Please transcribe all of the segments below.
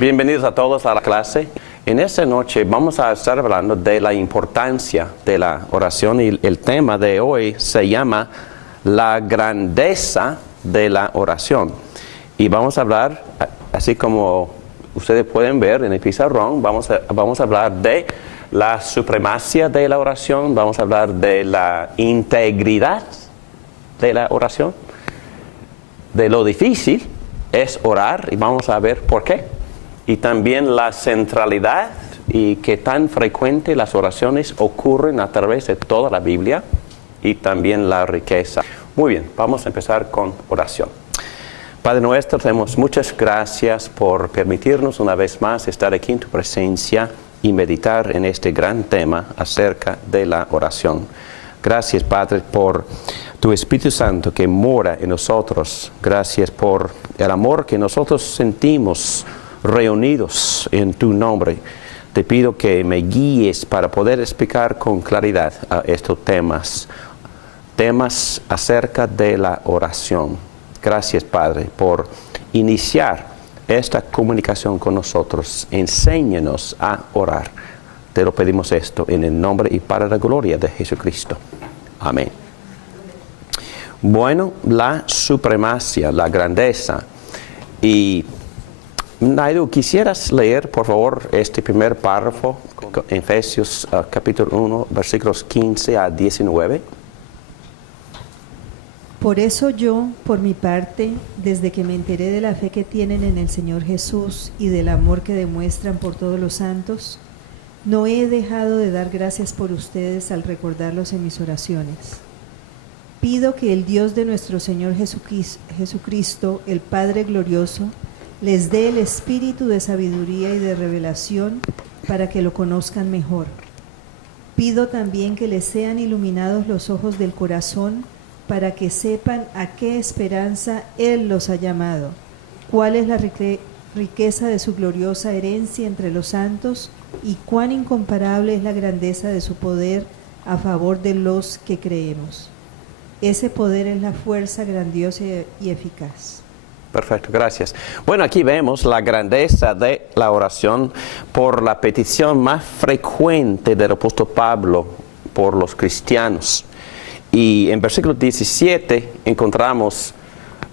Bienvenidos a todos a la clase. En esta noche vamos a estar hablando de la importancia de la oración y el tema de hoy se llama la grandeza de la oración. Y vamos a hablar, así como ustedes pueden ver en el pizarrón, vamos a hablar de la supremacía de la oración, vamos a hablar de la integridad de la oración, de lo difícil es orar y vamos a ver por qué. Y también la centralidad y qué tan frecuente las oraciones ocurren a través de toda la Biblia y también la riqueza. Muy bien, vamos a empezar con oración. Padre nuestro, te damos muchas gracias por permitirnos una vez más estar aquí en tu presencia y meditar en este gran tema acerca de la oración. Gracias, Padre, por tu Espíritu Santo que mora en nosotros. Gracias por el amor que nosotros sentimos reunidos en tu nombre. Te pido que me guíes para poder explicar con claridad estos temas acerca de la oración. Gracias, Padre, por iniciar esta comunicación con nosotros. Enséñanos a orar. Te lo pedimos esto en el nombre y para la gloria de Jesucristo. Amén. Bueno, la supremacía, la grandeza. Y Naidu, ¿quisieras leer, por favor, este primer párrafo, Efesios capítulo 1, versículos 15 a 19? Por eso yo, por mi parte, desde que me enteré de la fe que tienen en el Señor Jesús y del amor que demuestran por todos los santos, no he dejado de dar gracias por ustedes al recordarlos en mis oraciones. Pido que el Dios de nuestro Señor Jesucristo, el Padre glorioso, les dé el espíritu de sabiduría y de revelación para que lo conozcan mejor. Pido también que les sean iluminados los ojos del corazón para que sepan a qué esperanza Él los ha llamado, cuál es la riqueza de su gloriosa herencia entre los santos y cuán incomparable es la grandeza de su poder a favor de los que creemos. Ese poder es la fuerza grandiosa y eficaz. Perfecto, gracias. Bueno, aquí vemos la grandeza de la oración por la petición más frecuente del apóstol Pablo por los cristianos. Y en versículo 17 encontramos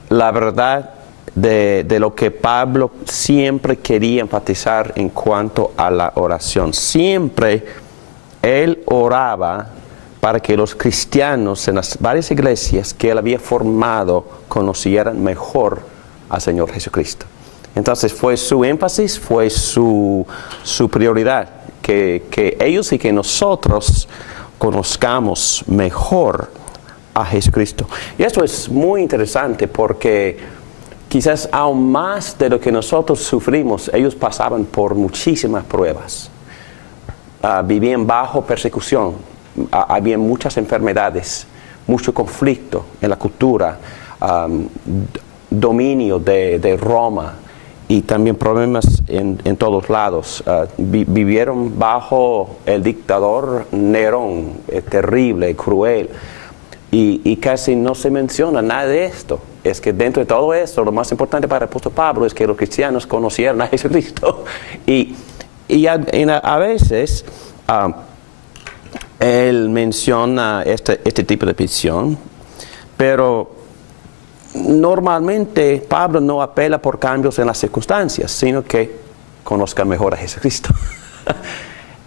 la verdad de lo que Pablo siempre quería enfatizar en cuanto a la oración. Siempre él oraba para que los cristianos en las varias iglesias que él había formado conocieran mejor al Señor Jesucristo. Entonces fue su énfasis, fue su prioridad, que ellos y que nosotros conozcamos mejor a Jesucristo. Y esto es muy interesante porque quizás aún más de lo que nosotros sufrimos, ellos pasaban por muchísimas pruebas. Vivían bajo persecución, había muchas enfermedades, mucho conflicto en la cultura, dominio de Roma y también problemas en todos lados. Vivieron bajo el dictador Nerón, terrible, cruel, y casi no se menciona nada de esto. Es que dentro de todo esto, lo más importante para el apóstol Pablo es que los cristianos conocieran a Jesucristo. Y a veces él menciona este tipo de petición, pero normalmente Pablo no apela por cambios en las circunstancias, sino que conozcan mejor a Jesucristo.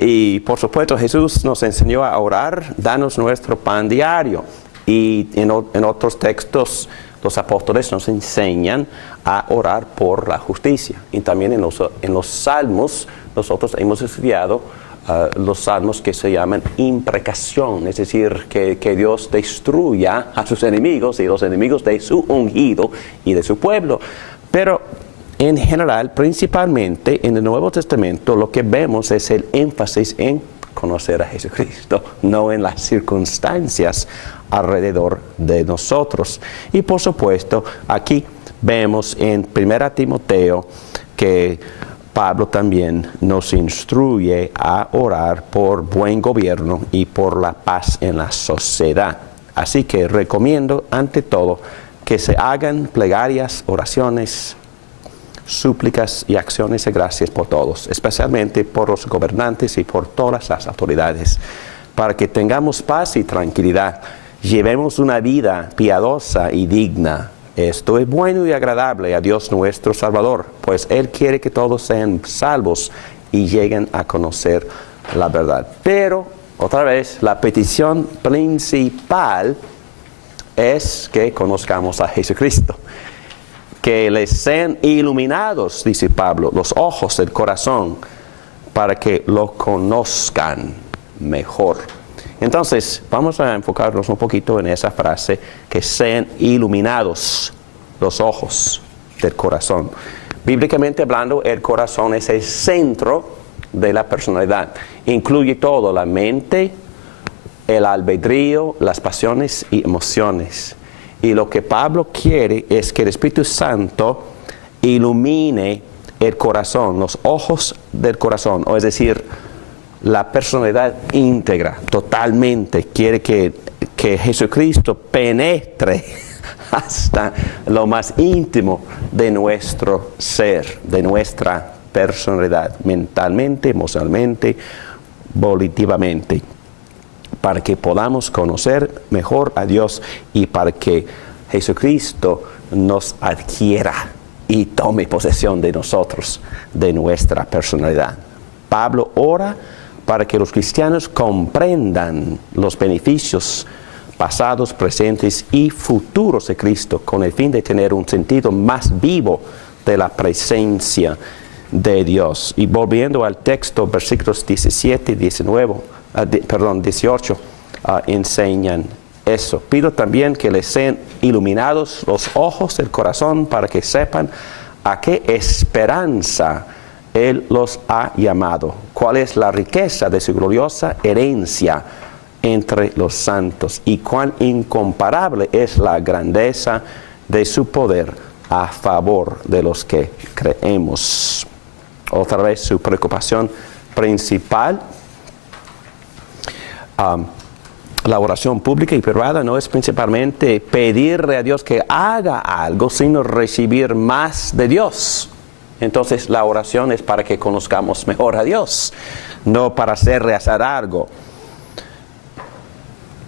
Y por supuesto Jesús nos enseñó a orar, danos nuestro pan diario. Y en otros textos los apóstoles nos enseñan a orar por la justicia. Y también en los salmos nosotros hemos estudiado los salmos que se llaman imprecación, es decir, que Dios destruya a sus enemigos y los enemigos de su ungido y de su pueblo. Pero en general, principalmente en el Nuevo Testamento, lo que vemos es el énfasis en conocer a Jesucristo, no en las circunstancias alrededor de nosotros. Y por supuesto, aquí vemos en 1 Timoteo que Pablo también nos instruye a orar por buen gobierno y por la paz en la sociedad. Así que recomiendo ante todo que se hagan plegarias, oraciones, súplicas y acciones de gracias por todos, especialmente por los gobernantes y por todas las autoridades, para que tengamos paz y tranquilidad, llevemos una vida piadosa y digna. Esto es bueno y agradable a Dios nuestro Salvador, pues Él quiere que todos sean salvos y lleguen a conocer la verdad. Pero, otra vez, la petición principal es que conozcamos a Jesucristo. Que les sean iluminados, dice Pablo, los ojos del corazón, para que lo conozcan mejor. Entonces, vamos a enfocarnos un poquito en esa frase, que sean iluminados los ojos del corazón. Bíblicamente hablando, el corazón es el centro de la personalidad. Incluye todo, la mente, el albedrío, las pasiones y emociones. Y lo que Pablo quiere es que el Espíritu Santo ilumine el corazón, los ojos del corazón, o es decir, la personalidad íntegra, totalmente. Quiere que Jesucristo penetre hasta lo más íntimo de nuestro ser, de nuestra personalidad, mentalmente, emocionalmente, volitivamente, para que podamos conocer mejor a Dios y para que Jesucristo nos adquiera y tome posesión de nosotros, de nuestra personalidad. Pablo ora para que los cristianos comprendan los beneficios pasados, presentes y futuros de Cristo, con el fin de tener un sentido más vivo de la presencia de Dios. Y volviendo al texto, versículos 17 y 18 enseñan eso. Pido también que les sean iluminados los ojos del corazón para que sepan a qué esperanza Él los ha llamado, cuál es la riqueza de su gloriosa herencia entre los santos y cuán incomparable es la grandeza de su poder a favor de los que creemos. Otra vez su preocupación principal, la oración pública y privada no es principalmente pedirle a Dios que haga algo, sino recibir más de Dios. Entonces la oración es para que conozcamos mejor a Dios, no para hacerle hacer algo.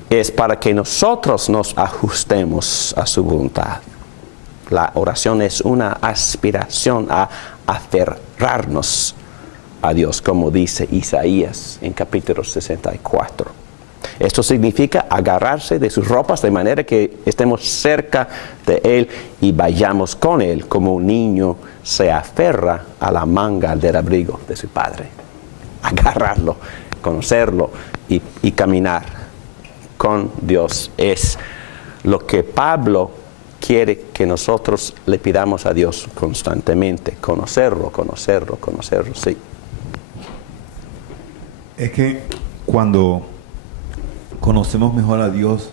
Es para que nosotros nos ajustemos a su voluntad. La oración es una aspiración a aferrarnos a Dios, como dice Isaías en capítulo 64. Esto significa agarrarse de sus ropas de manera que estemos cerca de Él y vayamos con Él, como un niño se aferra a la manga del abrigo de su padre. Agarrarlo, conocerlo y caminar con Dios es lo que Pablo quiere que nosotros le pidamos a Dios constantemente. Conocerlo, sí. Es que cuando conocemos mejor a Dios,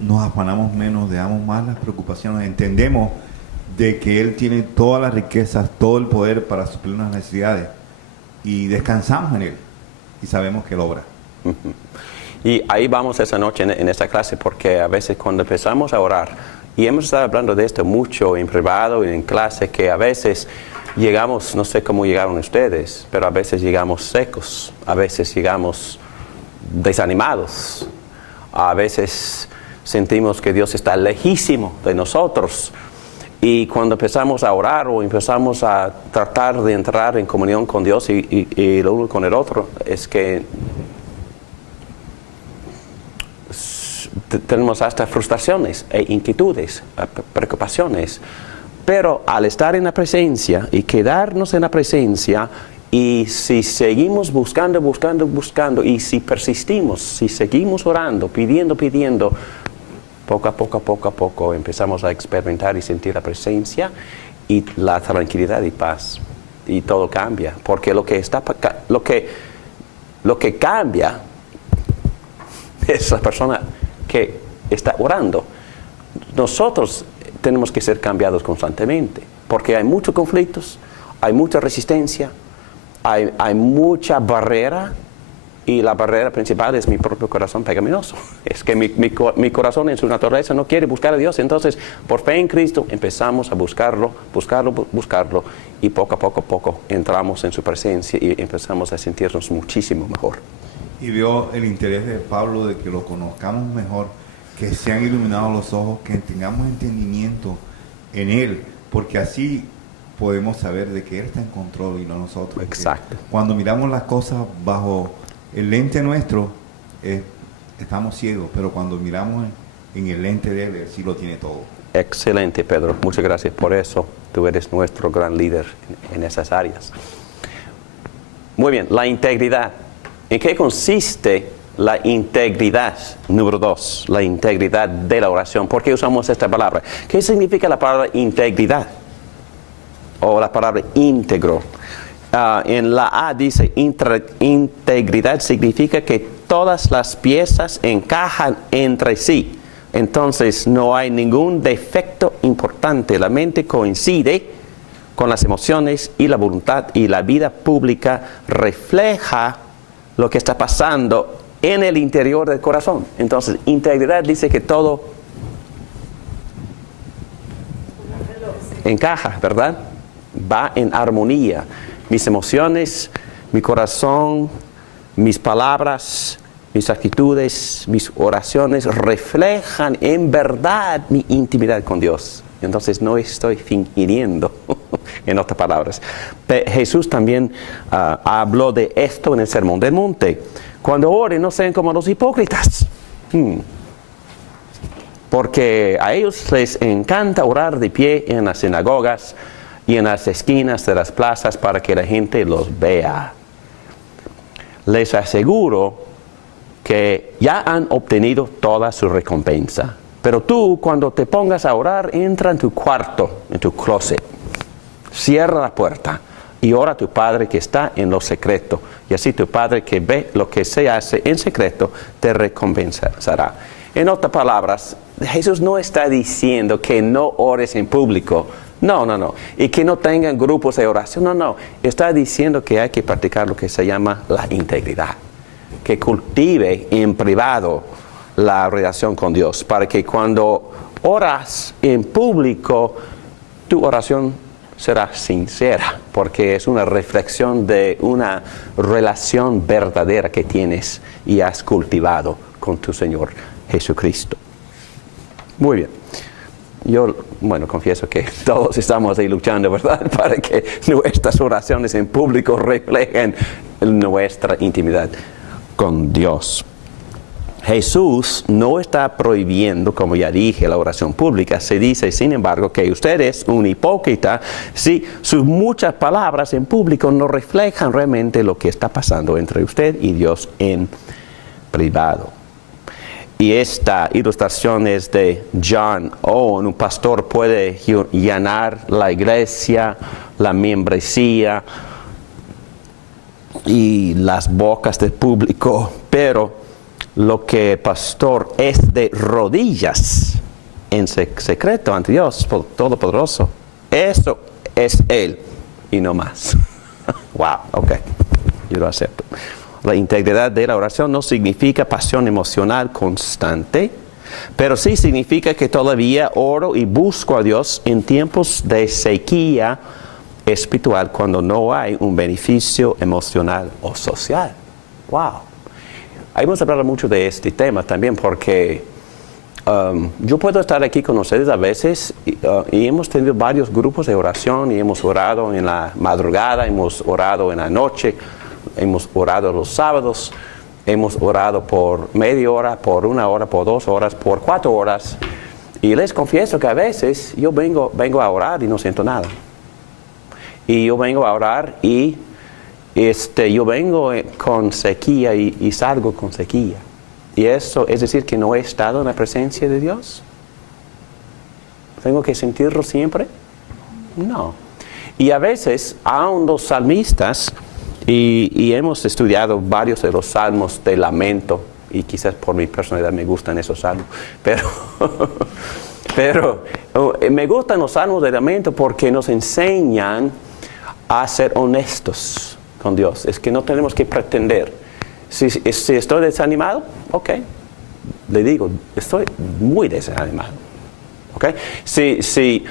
nos afanamos menos, dejamos más las preocupaciones, entendemos de que Él tiene todas las riquezas, todo el poder para suplir nuestras necesidades y descansamos en Él y sabemos que Él obra. Y ahí vamos esa noche en esta clase, porque a veces cuando empezamos a orar, y hemos estado hablando de esto mucho en privado y en clase, que a veces llegamos, no sé cómo llegaron ustedes, pero a veces llegamos secos, a veces llegamos desanimados, a veces sentimos que Dios está lejísimo de nosotros. Y cuando empezamos a orar o empezamos a tratar de entrar en comunión con Dios y el uno con el otro, es que tenemos hasta frustraciones e inquietudes, preocupaciones. Pero al estar en la presencia y quedarnos en la presencia, y si seguimos buscando, y si persistimos, si seguimos orando, pidiendo, poco a poco empezamos a experimentar y sentir la presencia y la tranquilidad y paz. Y todo cambia, porque lo que cambia es la persona que está orando. Nosotros tenemos que ser cambiados constantemente, porque hay muchos conflictos, hay mucha resistencia, hay mucha barrera, y la barrera principal es mi propio corazón pecaminoso. Es que mi corazón en su naturaleza no quiere buscar a Dios. Entonces, por fe en Cristo, empezamos a buscarlo, y poco a poco entramos en su presencia y empezamos a sentirnos muchísimo mejor. Y veo el interés de Pablo de que lo conozcamos mejor, que sean iluminados los ojos, que tengamos entendimiento en Él, porque así podemos saber de que Él está en control y no nosotros. Exacto. Cuando miramos las cosas bajo el lente nuestro, estamos ciegos, pero cuando miramos en el lente de Él sí lo tiene todo. Excelente, Pedro. Muchas gracias por eso. Tú eres nuestro gran líder en esas áreas. Muy bien, la integridad. ¿En qué consiste la integridad? Número 2, la integridad de la oración. ¿Por qué usamos esta palabra? ¿Qué significa la palabra integridad? O la palabra íntegro. En la A dice integridad significa que todas las piezas encajan entre sí. Entonces no hay ningún defecto importante. La mente coincide con las emociones y la voluntad, y la vida pública refleja lo que está pasando en el interior del corazón. Entonces, integridad dice que todo encaja, ¿verdad? Va en armonía. Mis emociones, mi corazón, mis palabras, mis actitudes, mis oraciones reflejan en verdad mi intimidad con Dios. Entonces no estoy fingiendo, en otras palabras. Jesús también habló de esto en el Sermón del Monte. Cuando oren, no sean como los hipócritas. Porque a ellos les encanta orar de pie en las sinagogas y en las esquinas de las plazas para que la gente los vea. Les aseguro que ya han obtenido toda su recompensa. Pero tú, cuando te pongas a orar, entra en tu cuarto, en tu closet, cierra la puerta y ora a tu Padre que está en lo secreto. Y así tu Padre que ve lo que se hace en secreto te recompensará. En otras palabras, Jesús no está diciendo que no ores en público. No. Y que no tengan grupos de oración. No. Está diciendo que hay que practicar lo que se llama la integridad. Que cultive en privado la relación con Dios, para que cuando oras en público, tu oración será sincera, porque es una reflexión de una relación verdadera que tienes y has cultivado con tu Señor Jesucristo. Muy bien. Yo, confieso que todos estamos ahí luchando, ¿verdad? Para que nuestras oraciones en público reflejen nuestra intimidad con Dios. Jesús no está prohibiendo, como ya dije, la oración pública. Se dice, sin embargo, que usted es un hipócrita si sus muchas palabras en público no reflejan realmente lo que está pasando entre usted y Dios en privado. Y esta ilustración es de John Owen. Un pastor puede llenar la iglesia, la membresía y las bocas del público, pero lo que pastor es de rodillas en secreto ante Dios Todopoderoso, eso es Él y no más. Wow, ok, yo lo acepto. La integridad de la oración no significa pasión emocional constante, pero sí significa que todavía oro y busco a Dios en tiempos de sequía espiritual, cuando no hay un beneficio emocional o social. Wow. Hemos hablado mucho de este tema también porque yo puedo estar aquí con ustedes a veces y hemos tenido varios grupos de oración y hemos orado en la madrugada, hemos orado en la noche, hemos orado los sábados, hemos orado por media hora, por 1 hora, por 2 horas, por 4 horas. Y les confieso que a veces yo vengo a orar y no siento nada. Y yo vengo a orar y yo vengo con sequía y salgo con sequía. Y eso es decir que no he estado en la presencia de Dios. ¿Tengo que sentirlo siempre? No. Y a veces, aun los salmistas, y hemos estudiado varios de los salmos de lamento, y quizás por mi personalidad me gustan esos salmos, pero me gustan los salmos de lamento porque nos enseñan a ser honestos con Dios. Es que no tenemos que pretender. Si estoy desanimado, ok. Le digo, estoy muy desanimado. ¿Ok? Si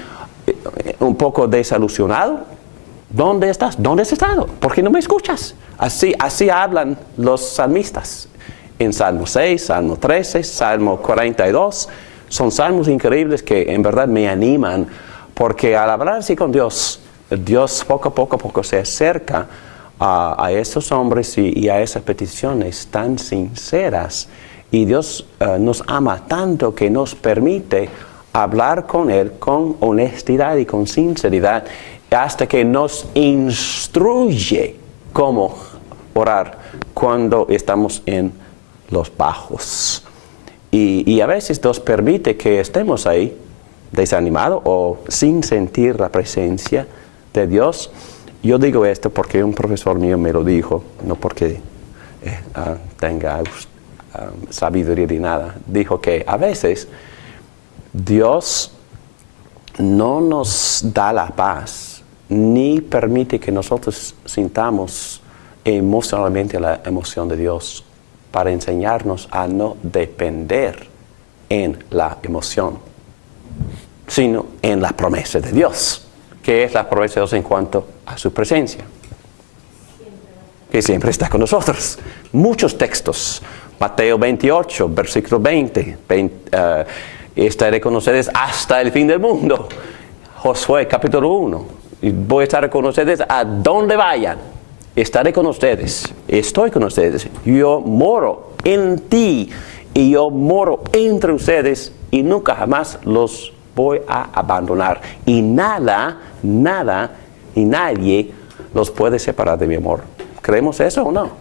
un poco desilusionado, ¿dónde estás? ¿Dónde has estado? ¿Por qué no me escuchas? Así hablan los salmistas. En Salmo 6, Salmo 13, Salmo 42. Son salmos increíbles que en verdad me animan, porque al hablar así con Dios, Dios poco a poco se acerca a esos hombres y a esas peticiones tan sinceras. Y Dios nos ama tanto que nos permite hablar con Él con honestidad y con sinceridad, hasta que nos instruye cómo orar cuando estamos en los bajos. Y a veces Dios permite que estemos ahí desanimados o sin sentir la presencia de Dios. Yo digo esto porque un profesor mío me lo dijo, no porque tenga sabiduría ni nada. Dijo que a veces Dios no nos da la paz ni permite que nosotros sintamos emocionalmente la emoción de Dios para enseñarnos a no depender en la emoción, sino en la promesa de Dios, que es la promesa de Dios en cuanto a su presencia, que siempre está con nosotros. Muchos textos, Mateo 28, versículo 20, estaré con ustedes hasta el fin del mundo. Josué capítulo 1, voy a estar con ustedes a donde vayan. Estaré con ustedes, estoy con ustedes, yo moro en ti y yo moro entre ustedes y nunca jamás los voy a abandonar. Y nada y nadie los puede separar de mi amor. ¿Creemos eso o no?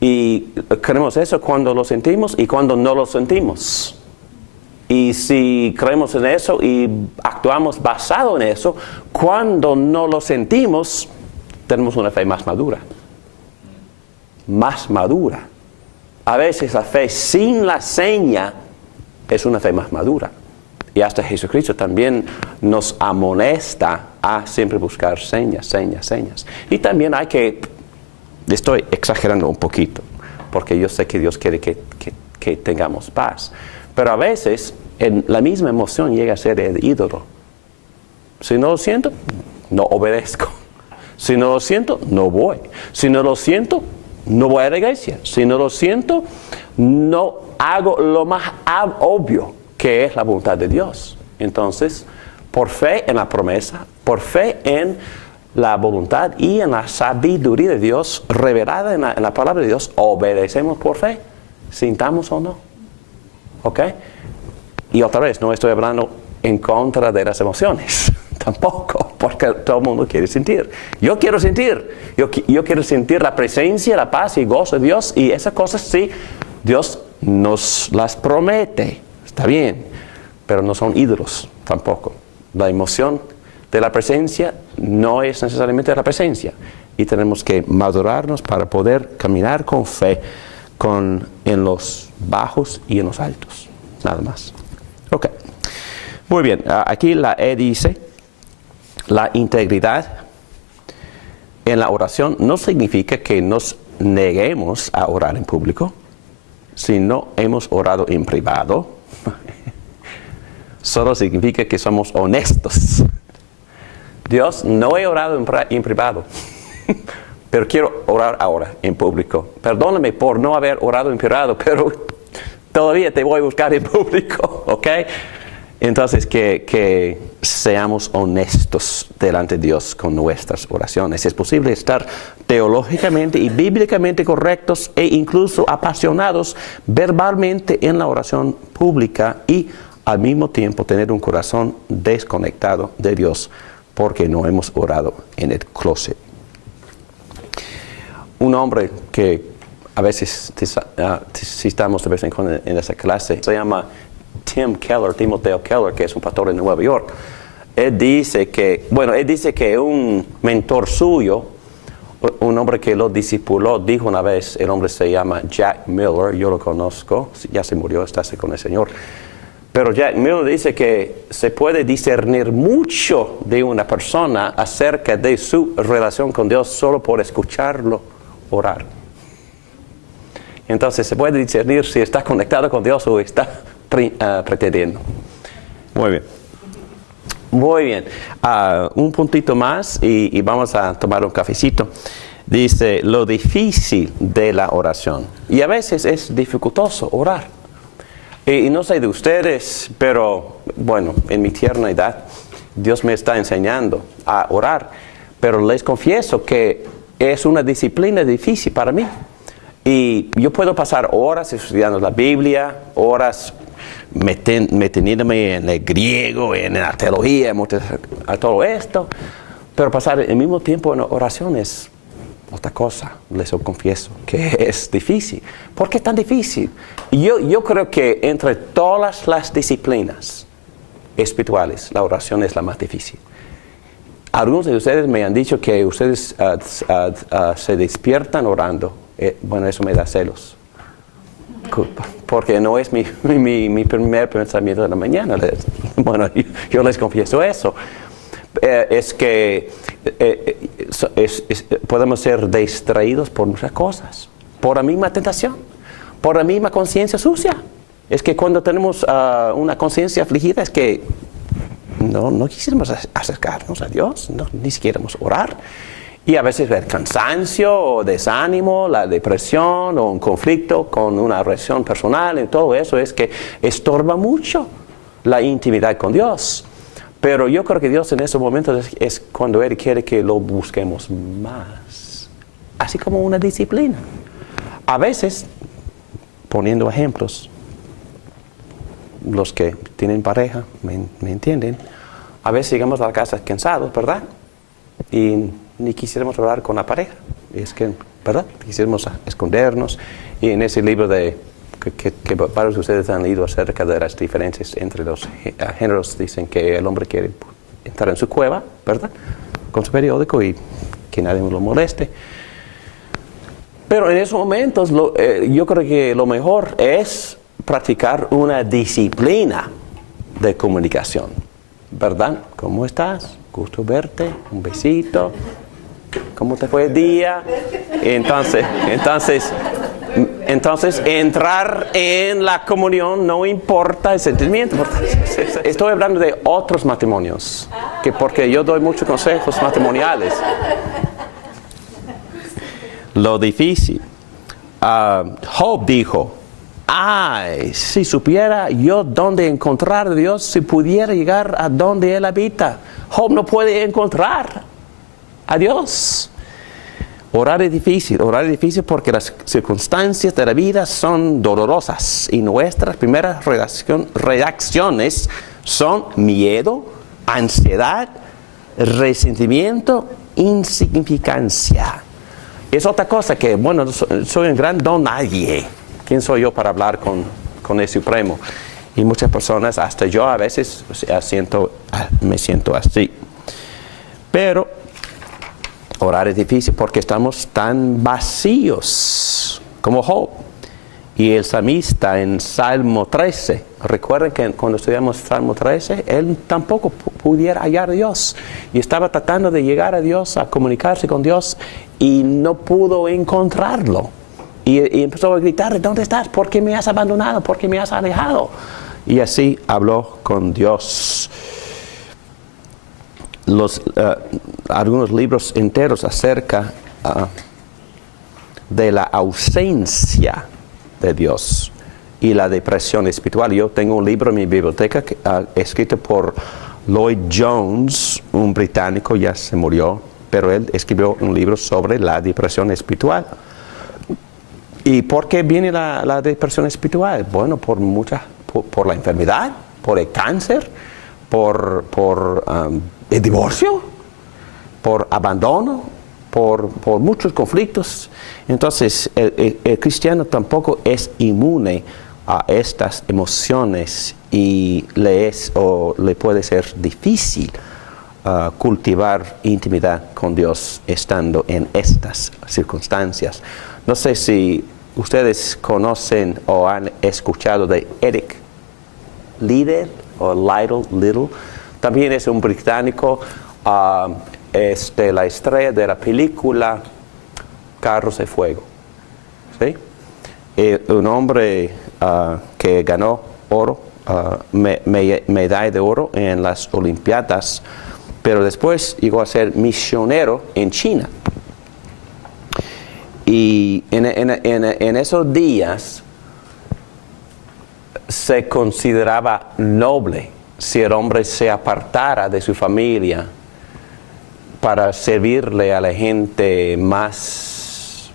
Y creemos eso cuando lo sentimos y cuando no lo sentimos. Y si creemos en eso y actuamos basado en eso, cuando no lo sentimos, tenemos una fe más madura. Más madura. A veces la fe sin la seña es una fe más madura. Y hasta Jesucristo también nos amonesta a siempre buscar señas. Y también estoy exagerando un poquito, porque yo sé que Dios quiere que tengamos paz. Pero a veces en la misma emoción llega a ser el ídolo. Si no lo siento, no obedezco. Si no lo siento, no voy. Si no lo siento, no voy a la iglesia. Si no lo siento, no hago lo más obvio, que es la voluntad de Dios. Entonces, por fe en la promesa, por fe en la voluntad y en la sabiduría de Dios, revelada en la palabra de Dios, obedecemos por fe, sintamos o no. ¿Ok? Y otra vez, no estoy hablando en contra de las emociones. Tampoco, porque todo el mundo quiere sentir. Yo quiero sentir. Yo quiero sentir la presencia, la paz y gozo de Dios. Y esas cosas sí, Dios nos las promete. Está bien, pero no son ídolos tampoco. La emoción de la presencia no es necesariamente la presencia. Y tenemos que madurarnos para poder caminar con fe en los bajos y en los altos. Nada más. Ok. Muy bien. Aquí la E dice: la integridad en la oración no significa que nos neguemos a orar en público, sino hemos orado en privado. Solo significa que somos honestos. Dios, no he orado en privado, pero quiero orar ahora en público. Perdóname por no haber orado en privado, pero todavía te voy a buscar en público, ¿ok? Entonces, que seamos honestos delante de Dios con nuestras oraciones. Es posible estar teológicamente y bíblicamente correctos e incluso apasionados verbalmente en la oración pública y al mismo tiempo tener un corazón desconectado de Dios porque no hemos orado en el closet. Un hombre que a veces citamos de vez en cuando en esa clase se llama Timoteo Keller, que es un pastor en Nueva York. Él dice que un mentor suyo, un hombre que lo discipuló, dijo una vez, el hombre se llama Jack Miller, yo lo conozco, ya se murió, está con el Señor. Pero Jack Mill dice que se puede discernir mucho de una persona acerca de su relación con Dios solo por escucharlo orar. Entonces se puede discernir si está conectado con Dios o está pretendiendo. Muy bien. Muy bien. Un puntito más y vamos a tomar un cafecito. Dice, lo difícil de la oración. Y a veces es dificultoso orar. Y no sé de ustedes, pero bueno, en mi tierna edad, Dios me está enseñando a orar. Pero les confieso que es una disciplina difícil para mí. Y yo puedo pasar horas estudiando la Biblia, horas metiéndome en el griego, en la teología, a todo esto. Pero pasar el mismo tiempo en oración es otra cosa, les confieso, que es difícil. ¿Por qué es tan difícil? Yo creo que entre todas las disciplinas espirituales, la oración es la más difícil. Algunos de ustedes me han dicho que ustedes se despiertan orando. Bueno, eso me da celos. Porque no es mi primer pensamiento de la mañana. Bueno, yo les confieso eso. Es que podemos ser distraídos por muchas cosas, por la misma tentación, por la misma conciencia sucia. Es que cuando tenemos una conciencia afligida es que no quisiéramos acercarnos a Dios, ni siquiera orar. Y a veces el cansancio o desánimo, la depresión o un conflicto con una relación personal y todo eso es que estorba mucho la intimidad con Dios. Pero yo creo que Dios en esos momentos es cuando Él quiere que lo busquemos más. Así como una disciplina. A veces, poniendo ejemplos, los que tienen pareja me entienden, a veces llegamos a la casa cansados, ¿verdad? Y ni quisiéramos orar con la pareja. Es que, ¿verdad? Quisiéramos escondernos. Y en ese libro que varios de ustedes han leído acerca de las diferencias entre los géneros, dicen que el hombre quiere entrar en su cueva, ¿verdad? Con su periódico y que nadie lo moleste. Pero en esos momentos yo creo que lo mejor es practicar una disciplina de comunicación, ¿verdad? ¿Cómo estás? Gusto verte, un besito. ¿Cómo te fue el día? Entonces, entrar en la comunión no importa el sentimiento. Estoy hablando de otros matrimonios, porque yo doy muchos consejos matrimoniales. Lo difícil. Job dijo, ay, si supiera yo dónde encontrar a Dios, si pudiera llegar a donde Él habita. Job no puede encontrar a Dios. Orar es difícil porque las circunstancias de la vida son dolorosas y nuestras primeras reacciones son miedo, ansiedad, resentimiento, insignificancia. Es otra cosa que, bueno, soy un gran don nadie. ¿Quién soy yo para hablar con el Supremo? Y muchas personas, hasta yo a veces me siento así. Pero orar es difícil porque estamos tan vacíos como Job. Y el salmista en Salmo 13, recuerden que cuando estudiamos Salmo 13, él tampoco pudiera hallar a Dios. Y estaba tratando de llegar a Dios, a comunicarse con Dios, y no pudo encontrarlo. Y empezó a gritar, ¿dónde estás? ¿Por qué me has abandonado? ¿Por qué me has alejado? Y así habló con Dios. Algunos libros enteros acerca de la ausencia de Dios y la depresión espiritual. Yo tengo un libro en mi biblioteca escrito por Lloyd Jones, un británico, ya se murió, pero él escribió un libro sobre la depresión espiritual. ¿Y por qué viene la depresión espiritual? Bueno, por la enfermedad, por el cáncer, por el divorcio, por abandono, por muchos conflictos. Entonces, el cristiano tampoco es inmune a estas emociones y le puede ser difícil cultivar intimidad con Dios estando en estas circunstancias. No sé si ustedes conocen o han escuchado de Eric Little. También es un británico, la estrella de la película Carros de Fuego. ¿Sí? Un hombre que ganó oro, medalla de oro en las Olimpiadas, pero después llegó a ser misionero en China. Y en esos días se consideraba noble si el hombre se apartara de su familia para servirle a la gente más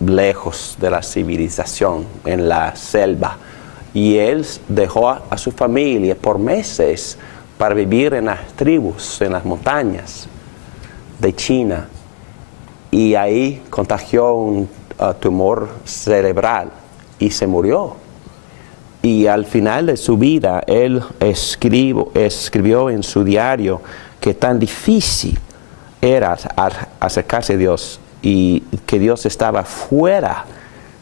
lejos de la civilización, en la selva. Y él dejó a su familia por meses para vivir en las tribus, en las montañas de China. Y ahí contagió un tumor cerebral y se murió. Y al final de su vida, él escribió en su diario que tan difícil era acercarse a Dios y que Dios estaba fuera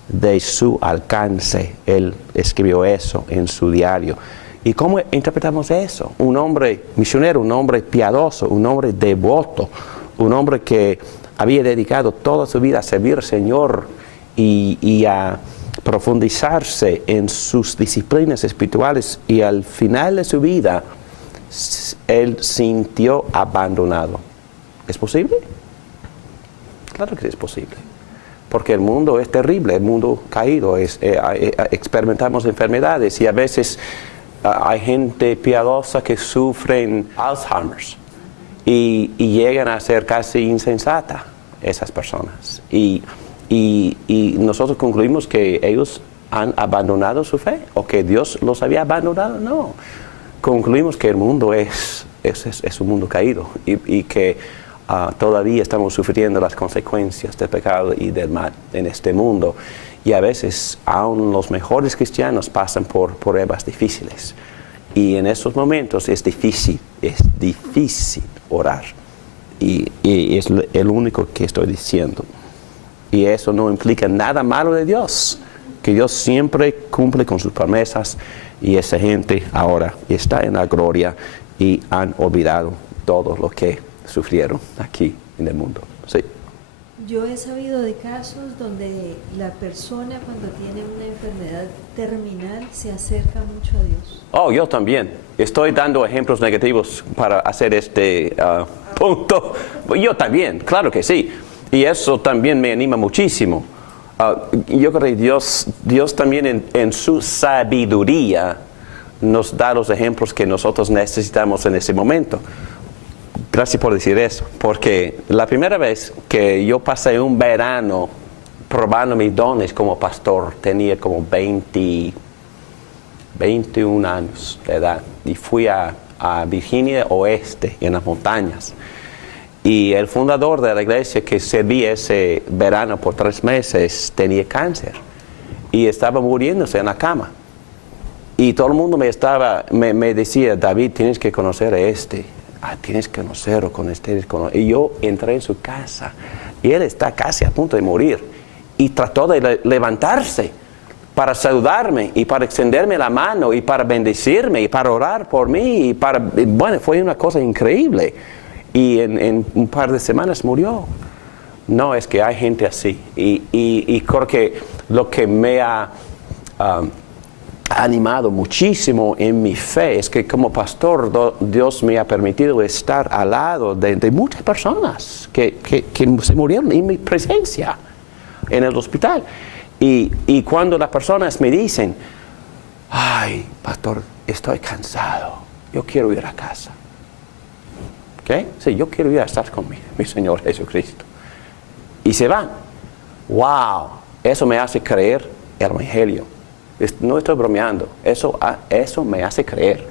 de su alcance. Él escribió eso en su diario. ¿Y cómo interpretamos eso? Un hombre misionero, un hombre piadoso, un hombre devoto, un hombre que había dedicado toda su vida a servir al Señor y a profundizarse en sus disciplinas espirituales, y al final de su vida él sintió abandonado. ¿Es posible? Claro que es posible, porque el mundo es terrible, el mundo caído, experimentamos enfermedades y a veces hay gente piadosa que sufren Alzheimer's y llegan a ser casi insensata esas personas. Y nosotros concluimos que ellos han abandonado su fe, o que Dios los había abandonado. No, concluimos que el mundo es un mundo caído y que todavía estamos sufriendo las consecuencias del pecado y del mal en este mundo. Y a veces aún los mejores cristianos pasan por pruebas difíciles. Y en esos momentos es difícil orar. Y es el único que estoy diciendo. Y eso no implica nada malo de Dios, que Dios siempre cumple con sus promesas, y esa gente ahora está en la gloria y han olvidado todo lo que sufrieron aquí en el mundo. Sí. Yo he sabido de casos donde la persona, cuando tiene una enfermedad terminal, se acerca mucho a Dios. Oh, yo también. Estoy dando ejemplos negativos para hacer este punto. Yo también, claro que sí. Y eso también me anima muchísimo. Yo creo que Dios también en su sabiduría nos da los ejemplos que nosotros necesitamos en ese momento. Gracias por decir eso, porque la primera vez que yo pasé un verano probando mis dones como pastor, tenía como 21 años de edad, y fui a Virginia Oeste, en las montañas. Y el fundador de la iglesia que serví ese verano por 3 meses tenía cáncer y estaba muriéndose en la cama. Y todo el mundo me decía, David, tienes que conocer a este. Tienes que conocerlo con este. Y yo entré en su casa y él está casi a punto de morir. Y trató de levantarse para saludarme y para extenderme la mano y para bendecirme y para orar por mí. Bueno, fue una cosa increíble. Y en un par de semanas murió. No, es que hay gente así. Y creo que lo que me ha animado muchísimo en mi fe es que como pastor Dios me ha permitido estar al lado de muchas personas que se murieron en mi presencia en el hospital. Y cuando las personas me dicen, ay, pastor, estoy cansado, yo quiero ir a casa. ¿Okay? Sí, yo quiero ir a estar con mi Señor Jesucristo. Y se van. ¡Wow! Eso me hace creer el Evangelio. No estoy bromeando. Eso me hace creer.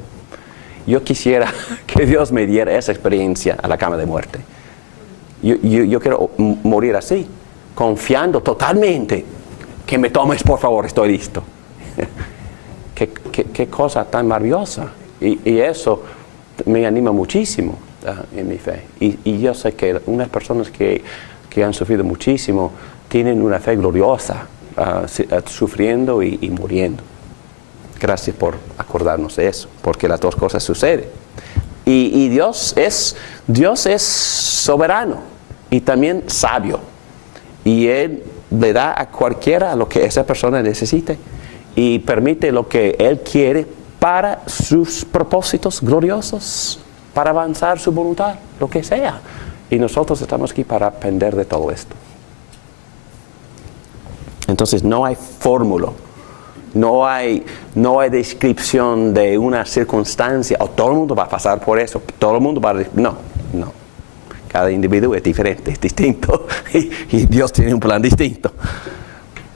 Yo quisiera que Dios me diera esa experiencia a la cama de muerte. Yo quiero morir así, confiando totalmente. Que me tomes, por favor, estoy listo. Qué cosa tan maravillosa. Y eso me anima muchísimo. En mi fe. Y yo sé que unas personas que han sufrido muchísimo tienen una fe gloriosa, sufriendo y muriendo. Gracias por acordarnos de eso, porque las dos cosas suceden. Y Dios es soberano y también sabio. Y Él le da a cualquiera lo que esa persona necesite y permite lo que Él quiere para sus propósitos gloriosos, para avanzar su voluntad, lo que sea. Y nosotros estamos aquí para aprender de todo esto. Entonces no hay fórmula, no hay descripción de una circunstancia, o todo el mundo va a pasar por eso, todo el mundo va a decir, no. Cada individuo es diferente, es distinto, y Dios tiene un plan distinto.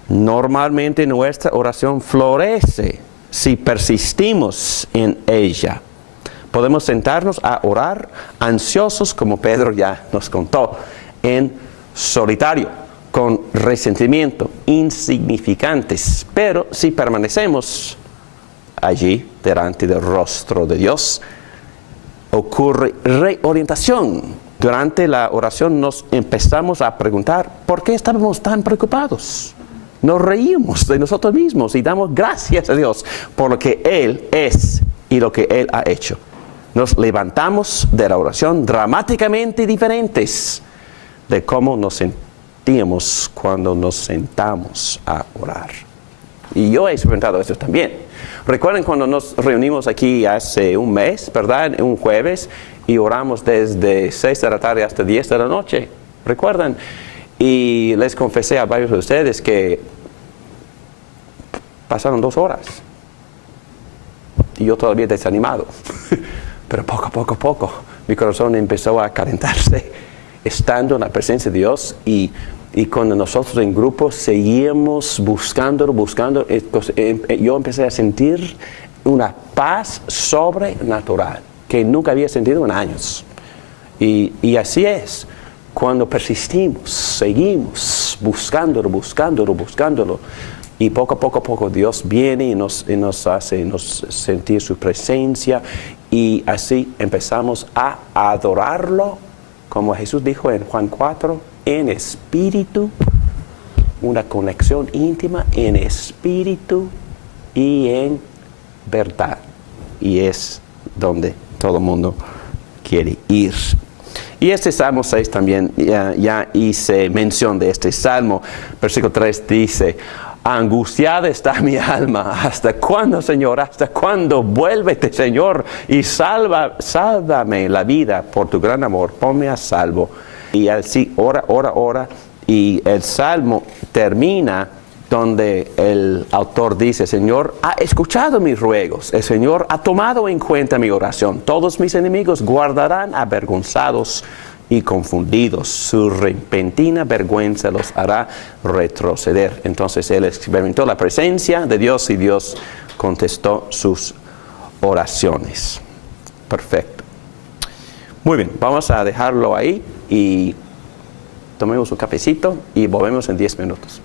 Normalmente nuestra oración florece si persistimos en ella. Podemos sentarnos a orar ansiosos, como Pedro ya nos contó, en solitario, con resentimiento, insignificantes. Pero si permanecemos allí, delante del rostro de Dios, ocurre reorientación. Durante la oración nos empezamos a preguntar, ¿por qué estábamos tan preocupados? Nos reímos de nosotros mismos y damos gracias a Dios por lo que Él es y lo que Él ha hecho. Nos levantamos de la oración dramáticamente diferentes de cómo nos sentíamos cuando nos sentamos a orar. Y yo he experimentado eso también. Recuerden cuando nos reunimos aquí hace un mes, ¿verdad? Un jueves, y oramos desde 6 de la tarde hasta 10 de la noche. ¿Recuerdan? Y les confesé a varios de ustedes que pasaron 2 horas. Y yo todavía desanimado. Pero poco a poco, mi corazón empezó a calentarse, estando en la presencia de Dios. Y cuando nosotros en grupo seguíamos buscando, yo empecé a sentir una paz sobrenatural que nunca había sentido en años. Y así es, cuando persistimos, seguimos buscándolo, y poco a poco Dios viene y nos hace sentir su presencia, y así empezamos a adorarlo, como Jesús dijo en Juan 4, en espíritu, una conexión íntima en espíritu y en verdad. Y es donde todo el mundo quiere ir. Y este Salmo 6 también, ya hice mención de este Salmo. Versículo 3 dice, angustiada está mi alma. ¿Hasta cuándo, Señor? ¿Hasta cuándo? Vuélvete, Señor, y sálvame la vida por tu gran amor. Ponme a salvo. Y así, ora. Y el Salmo termina donde el autor dice, Señor, ha escuchado mis ruegos. El Señor ha tomado en cuenta mi oración. Todos mis enemigos guardarán avergonzados y confundidos. Su repentina vergüenza los hará retroceder. Entonces él experimentó la presencia de Dios y Dios contestó sus oraciones. Perfecto. Muy bien, vamos a dejarlo ahí y tomemos un cafecito y volvemos en 10 minutos.